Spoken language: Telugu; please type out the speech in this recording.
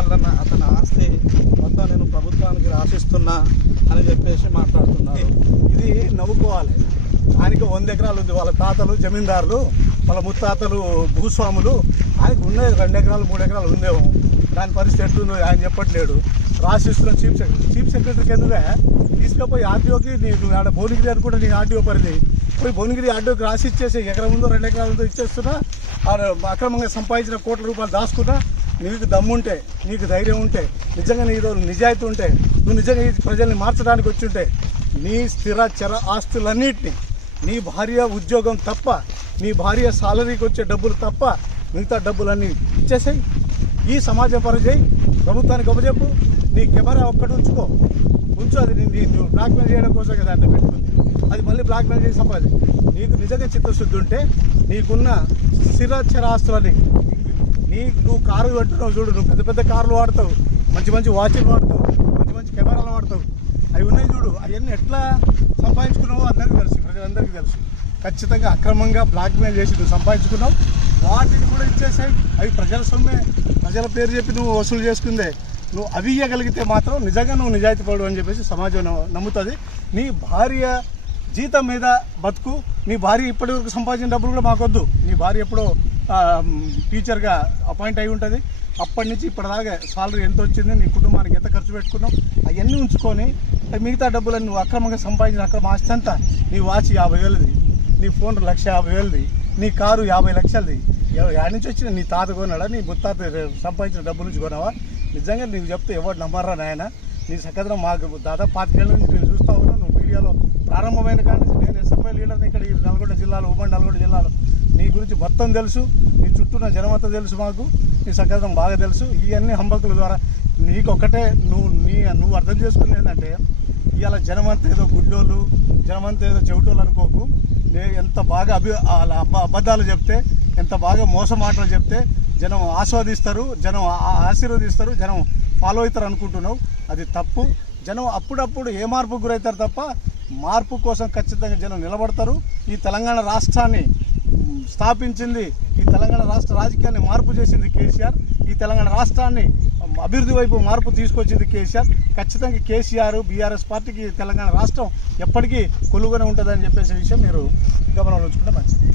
అతని ఆస్తి మొత్తం నేను ప్రభుత్వానికి రాసిస్తున్నా అని చెప్పేసి మాట్లాడుతున్నారు. ఇది నవ్వుకోవాలి. ఆయనకి 100 ఎకరాలు ఉంది. వాళ్ళ తాతలు జమీందారులు, వాళ్ళ ముత్తాతలు భూస్వాములు. ఆయనకు ఉన్నాయి 2 ఎకరాలు 3 ఎకరాలు ఉందేమో. దాని పరిస్థితి ఎట్లుందో ఆయన చెప్పట్లేడు. రాసిస్తున్న చీఫ్ సెక్రటరీకి ఎందుకే తీసుకుపోయి ఆర్టీఓకి నీకు ఆడ భువనగిరి అని కూడా నీ ఆర్టీఓ పరిధి పోయి భువనగిరి ఆర్టీఓకి రాసి ఇచ్చేసి ఎకరం ఉందో 2 ఎకరాల ఉందో ఇచ్చేస్తున్నా. అక్రమంగా సంపాదించిన కోట్ల రూపాయలు దాచుకున్నా. నీకు దమ్ముంటే, నీకు ధైర్యం ఉంటే, నిజంగా నీదో నిజాయితీ ఉంటే, నువ్వు నిజంగా ఈ ప్రజల్ని మార్చడానికి వచ్చి ఉంటే నీ స్థిర చర ఆస్తులన్నింటినీ, నీ భార్య ఉద్యోగం తప్ప, నీ భార్య సాలరీకి వచ్చే డబ్బులు తప్ప మిగతా డబ్బులన్నీ ఇచ్చేసాయి. ఈ సమాజం పరిచయం ప్రభుత్వానికి అప్పచెప్పు. నీ కెమెరా ఒక్కటి ఉంచు. అది నువ్వు బ్లాక్మెయిల్ చేయడం కోసం కదా అట్లా పెట్టుకుంది. అది మళ్ళీ బ్లాక్మెయిల్ చేసి సంపాది. నీకు నిజంగా చిత్తశుద్ధి ఉంటే నీకున్న స్థిరచర ఆస్తులని, నువ్వు కారు అంటున్నావు చూడు, నువ్వు పెద్ద పెద్ద కార్లు వాడతావు, మంచి మంచి వాచ్లు వాడతావు, మంచి మంచి కెమెరాలు వాడతావు, అవి ఉన్నాయి చూడు. అవన్నీ ఎట్లా సంపాదించుకున్నావో అందరికీ తెలుసు, ప్రజలందరికీ తెలుసు. ఖచ్చితంగా అక్రమంగా బ్లాక్మెయిల్ చేసి నువ్వు సంపాదించుకున్నావు. వాటిని కూడా ఇచ్చేసాయి. అవి ప్రజల సొమ్మే, ప్రజల పేరు చెప్పి నువ్వు వసూలు చేసుకుందే. నువ్వు అవి ఇవ్వగలిగితే మాత్రం నిజంగా నువ్వు నిజాయితీ పడు అని చెప్పేసి సమాజం నమ్ముతుంది. నీ భార్య జీతం మీద బతుకు. నీ భార్య ఇప్పటివరకు సంపాదించిన డబ్బులు కూడా మాకొద్దు. నీ భార్య ఎప్పుడో టీచర్గా అపాయింట్ అయి ఉంటుంది. అప్పటి నుంచి ఇప్పటిదాకా సాలరీ ఎంత వచ్చింది, నీ కుటుంబానికి ఎంత ఖర్చు పెట్టుకున్నావు, అవన్నీ ఉంచుకొని మిగతా డబ్బులను నువ్వు అక్రమంగా సంపాదించిన అక్రమ ఆస్తి అంతా, నీ వాచ్ 50,000ది, నీ ఫోన్ 1,50,000ది, నీ కారు 50 లక్షలది. యాడ్ నుంచి వచ్చిన నీ తాత కొన్నాడా, నీ ముత్తాత సంపాదించిన డబ్బుల నుంచి కొన్నావా? నిజంగా నీకు చెప్తే ఎవరు నమ్మరా నాయన? నీ సకదనం మాకు దాదాపు 5 ఏళ్ళ నుంచి నేను చూస్తా ఉన్నా. నువ్వు మీడియాలో ప్రారంభమైన కానీ నేను ఎస్ఎఫ్ఐ లీడర్ని ఇక్కడ నల్గొండ జిల్లాలో, ఉమ్మడి నల్గొండ జిల్లాలో. నీ గురించి మొత్తం తెలుసు, నీ చుట్టూ ఉన్న జనమంతా తెలుసు, మాకు నీ సకదనం బాగా తెలుసు. ఇవన్నీ హంబకుల ద్వారా నీకొక్కటే నువ్వు అర్థం చేసుకుని ఏంటంటే, ఇవాళ జనమంతా ఏదో గుడ్డోళ్ళు, జనమంతా ఏదో చెవిటోళ్ళు అనుకోకు. ఎంత బాగా అబద్ధాలు చెప్తే, ఎంత బాగా మోస మాటలు చెప్తే జనం ఆస్వాదిస్తారు, జనం ఆశీర్వదిస్తారు, జనం ఫాలో అవుతారు అనుకుంటున్నావు. అది తప్పు. జనం అప్పుడప్పుడు ఏ మార్పుకు గురవుతారు తప్ప మార్పు కోసం ఖచ్చితంగా జనం నిలబడతారు. ఈ తెలంగాణ రాష్ట్రాన్ని స్థాపించింది, ఈ తెలంగాణ రాష్ట్ర రాజకీయాన్ని మార్పు చేసింది కేసీఆర్. ఈ తెలంగాణ రాష్ట్రాన్ని అభివృద్ధి వైపు మార్పు తీసుకొచ్చింది కేసీఆర్. ఖచ్చితంగా కేసీఆర్, బీఆర్ఎస్ పార్టీకి తెలంగాణ రాష్ట్రం ఎప్పటికీ కొలువుగానే ఉంటుందని చెప్పేసి విషయం మీరు గమనంలో ఉంచుకుంటే మంచిది.